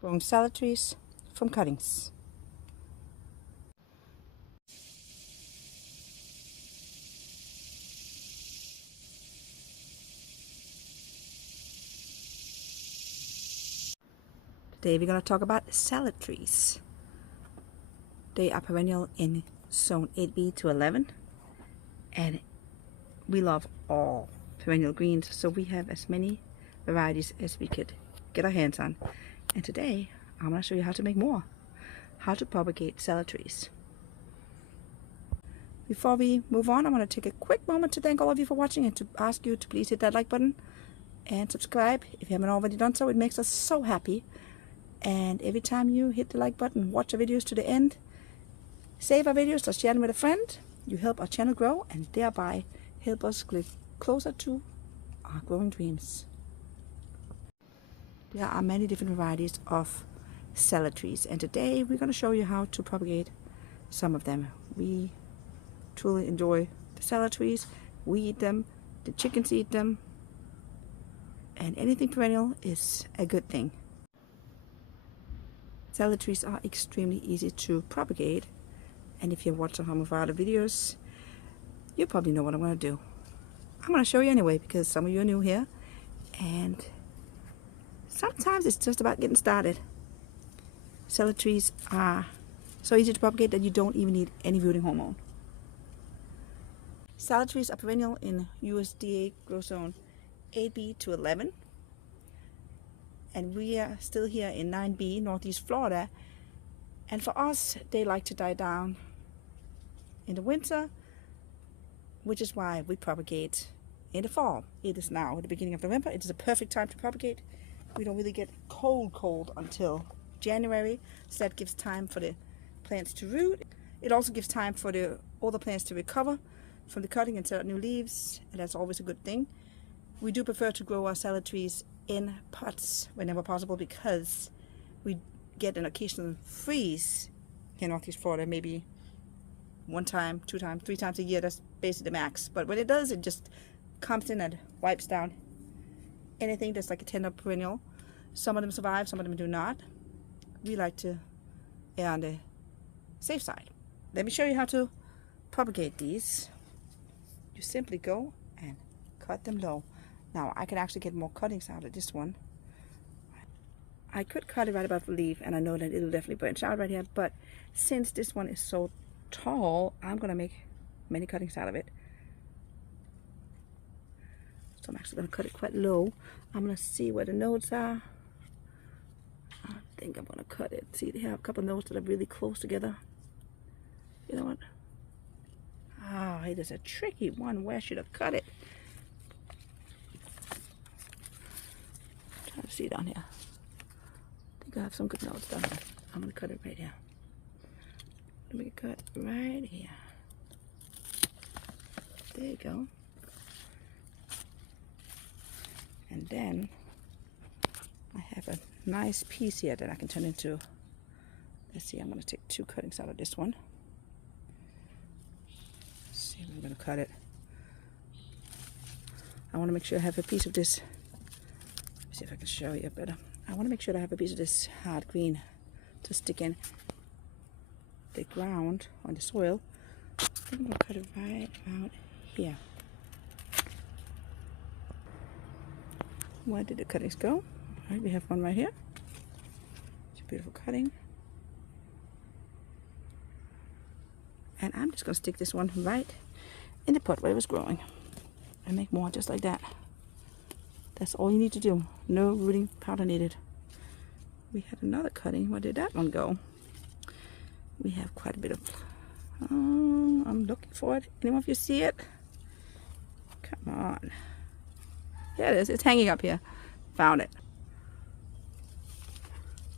growing salad trees from cuttings. Today we're going to talk about salad trees. They are perennial in zone 8B to 11, and we love all perennial greens, so we have as many varieties as we could get our hands on. And today I'm going to show you how to make more, how to propagate salad trees. Before we move on, I want to take a quick moment to thank all of you for watching and to ask you to please hit that like button and subscribe if you haven't already done so. It makes us so happy. And every time you hit the like button, watch our videos to the end, save our videos or share them with a friend, you help our channel grow and thereby help us live closer to our growing dreams. There are many different varieties of salad trees, and today we're going to show you how to propagate some of them. We truly enjoy the salad trees. We eat them, the chickens eat them, and anything perennial is a good thing. Salad trees are extremely easy to propagate, and if you watch some of our other videos, you probably know what I'm going to do. I'm going to show you anyway because some of you are new here, and sometimes it's just about getting started. Salad trees are so easy to propagate that you don't even need any rooting hormone. Salad trees are perennial in USDA growth zone 8B to 11. And we are still here in 9B, Northeast Florida. And for us, they like to die down in the winter, which is why we propagate in the fall. It is now at the beginning of November. It is a perfect time to propagate. We don't really get cold until January, so that gives time for the plants to root. It also gives time for all the plants to recover from the cutting and set out new leaves, and that's always a good thing. We do prefer to grow our salad trees in pots whenever possible because we get an occasional freeze in Northeast Florida, maybe 1 time, 2 times, 3 times a year. That's basically the max. But when it does, it just comes in and wipes down anything that's like a tender perennial. Some of them survive, some of them do not. We like to err on the safe side. Let me show you how to propagate these. You simply go and cut them low. Now I can actually get more cuttings out of this one. I could cut it right above the leaf, and I know that it'll definitely branch out right here, but since this one is so tall, I'm going to make many cuttings out of it. So I'm actually going to cut it quite low. I'm going to see where the nodes are. I think I'm going to cut it. See, they have a couple of nodes that are really close together. You know what? Ah, it is a tricky one. Where should I cut it? Try to see down here. I think I have some good nodes down here. I'm going to cut it right here. Let me cut right here. There you go. And then I have a nice piece here that I can turn into. Let's see, I'm going to take 2 cuttings out of this one. Let's see if I'm going to cut it. I want to make sure I have a piece of this. See if I can show you better. I want to make sure that I have a piece of this hard green to stick in the ground on the soil. I'm going to cut it right out here. Where did the cuttings go? All right, we have one right here. It's a beautiful cutting. And I'm just going to stick this one right in the pot where it was growing and make more just like that. That's all you need to do. No rooting powder needed. We had another cutting. Where did that one go? We have quite a bit of... I'm looking for it. Anyone of you see it? Come on. There it is. It's hanging up here. Found it.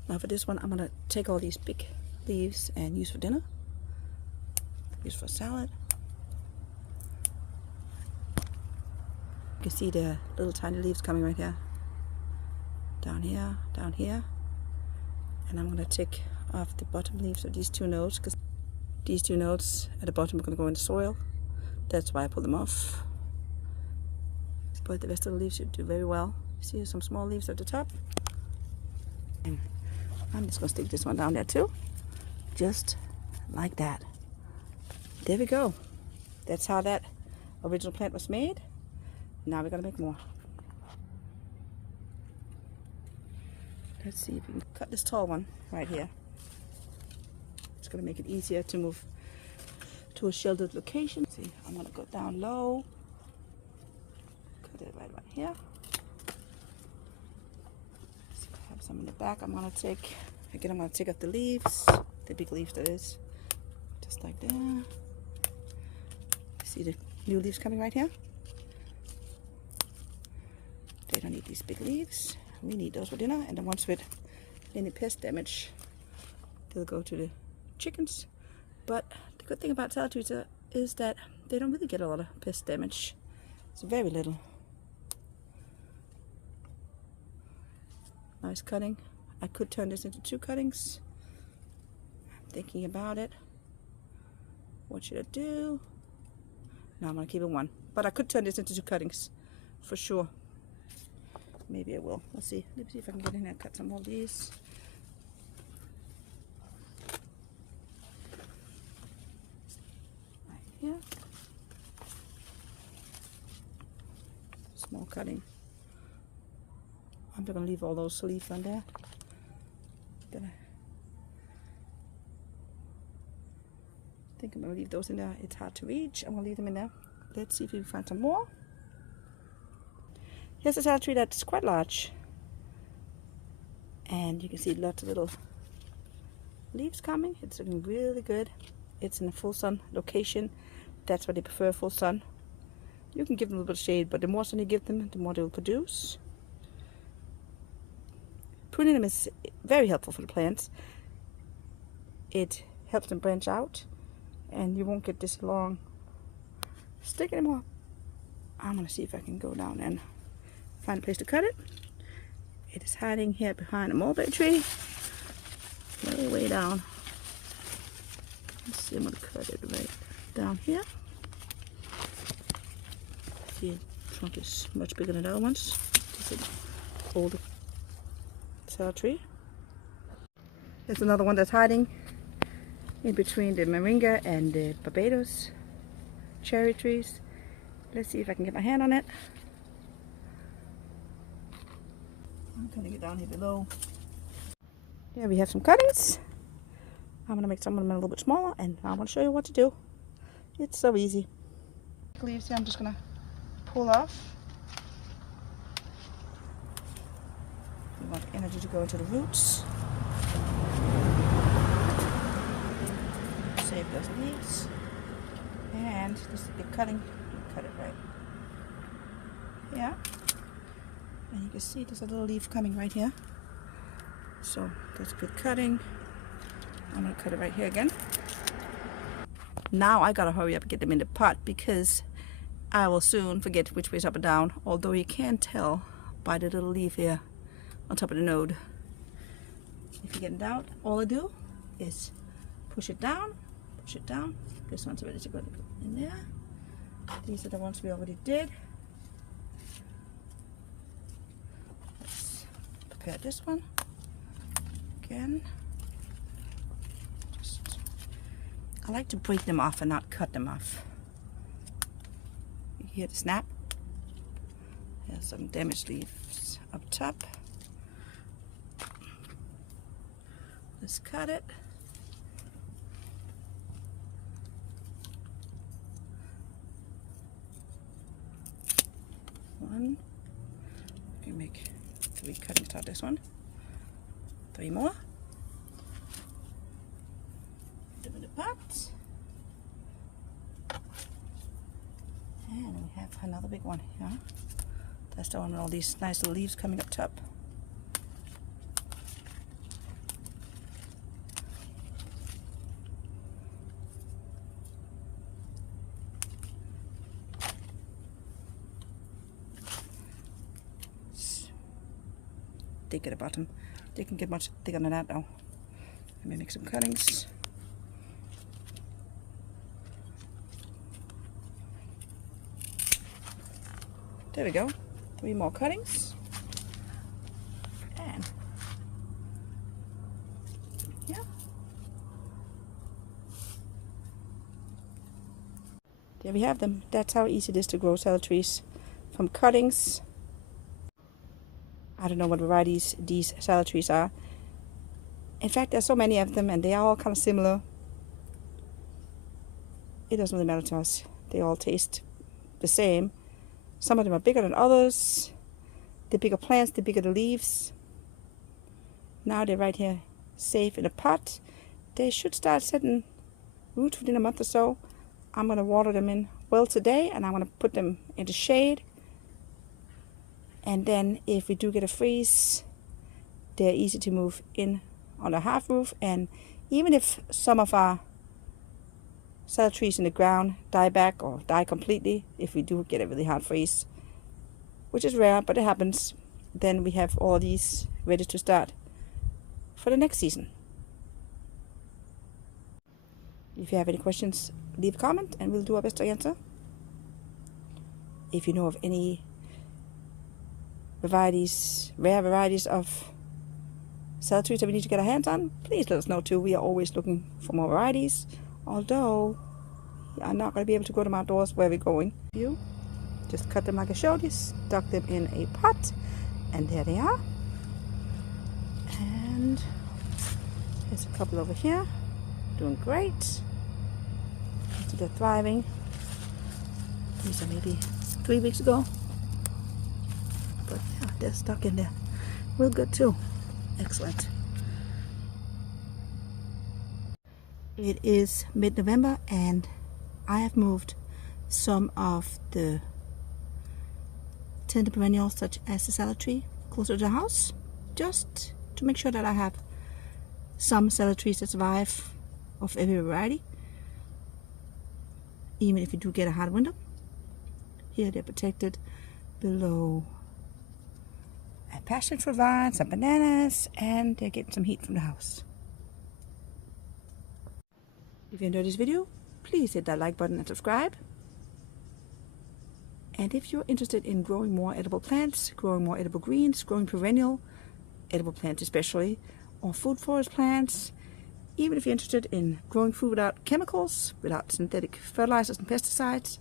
Now for this one, I'm going to take all these big leaves and use for dinner. Use for salad. You can see the little tiny leaves coming right here. Down here, down here. And I'm going to take off the bottom leaves of these 2 nodes, because these 2 nodes at the bottom are going to go in the soil. That's why I pull them off. But the rest of the leaves should do very well. See some small leaves at the top. And I'm just going to stick this one down there too. Just like that. There we go. That's how that original plant was made. Now we're going to make more. Let's see if we can cut this tall one right here. It's going to make it easier to move to a sheltered location. See, I'm going to go down low. Cut it right here. See, I have some in the back. I'm going to take, again, I'm going to take off the leaves, the big leaves that is, just like that. See the new leaves coming right here? They don't need these big leaves. We need those for dinner, and the ones with any pest damage, they'll go to the chickens. But the good thing about salad trees is that they don't really get a lot of pest damage. It's very little. Nice cutting. I could turn this into 2 cuttings. I'm thinking about it. What should I do? No, I'm going to keep it 1. But I could turn this into 2 cuttings, for sure. Maybe I will. Let's see. Let me see if I can get in there and cut some more of these. Right here. Small cutting. I'm just going to leave all those leaves on there. I think I'm going to leave those in there. It's hard to reach. I'm going to leave them in there. Let's see if we can find some more. Here's a salad tree that's quite large. And you can see lots of little leaves coming. It's looking really good. It's in a full sun location. That's why they prefer full sun. You can give them a little bit of shade, but the more sun you give them, the more they will produce. Pruning them is very helpful for the plants. It helps them branch out, and you won't get this long stick anymore. I'm going to see if I can go down and find a place to cut it. It is hiding here behind a mulberry tree, way down. Let's see, I'm going to cut it right down here. See, the trunk is much bigger than the other ones. This is an older salad tree. There's another one that's hiding in between the moringa and the Barbados cherry trees. Let's see if I can get my hand on it. I'm cutting it down here below. Here we have some cuttings. I'm going to make some of them a little bit smaller, and I want to show you what to do. It's so easy. Leaves here I'm just going to pull off. We want the energy to go into the roots. Save those leaves. And this is a big cutting. Cut it right here. And you can see there's a little leaf coming right here. So that's a good cutting. I'm going to cut it right here again. Now I got to hurry up and get them in the pot because I will soon forget which way is up and down. Although you can tell by the little leaf here on top of the node. If you get in doubt, all I do is push it down. This one's ready to go in there. These are the ones we already did. Let's prepare this one again. I like to break them off and not cut them off. You hear the snap? There's some damaged leaves up top. Let's cut it. One. You make 3 cuttings out of this one. 3 more. Put them in the pot. And we have another big one here. That's the one with all these nice little leaves coming up top. Thick at the bottom. They can get much thicker than that though. Let me make some cuttings. There we go. 3 more cuttings. And There we have them. That's how easy it is to grow salad trees from cuttings. I don't know what varieties these salad trees are. In fact, there's so many of them and they are all kind of similar. It doesn't really matter to us. They all taste the same. Some of them are bigger than others. The bigger plants, the bigger the leaves. Now they're right here, safe in a pot. They should start setting root within a month or so. I'm going to water them in well today, and I'm going to put them in the shade. And then if we do get a freeze, they're easy to move in on a half roof. And even if some of our salad trees in the ground die back or die completely, if we do get a really hard freeze, which is rare, but it happens, then we have all these ready to start for the next season. If you have any questions, leave a comment and we'll do our best to answer. If you know of any varieties, rare varieties of salad trees that we need to get our hands on, please let us know too. We are always looking for more varieties, although we are not going to be able to go to them outdoors where we're going. You just cut them like I showed you, stuck them in a pot, and there they are. And there's a couple over here, doing great. They're thriving. These are maybe 3 weeks ago, but yeah, they're stuck in there real good too. Excellent. It is mid-November and I have moved some of the tender perennials such as the salad tree closer to the house, just to make sure that I have some salad trees that survive of every variety, even if you do get a hard winter. Here they're protected below a passion fruit vine, some bananas, and they're getting some heat from the house. If you enjoyed this video, please hit that like button and subscribe. And if you're interested in growing more edible plants, growing more edible greens, growing perennial edible plants especially, or food forest plants, even if you're interested in growing food without chemicals, without synthetic fertilizers and pesticides,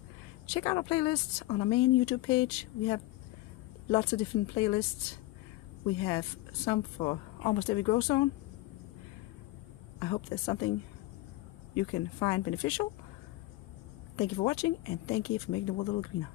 check out our playlists on our main YouTube page. We have lots of different playlists. We have some for almost every grow zone. I hope there's something you can find beneficial. Thank you for watching, and thank you for making the world a little greener.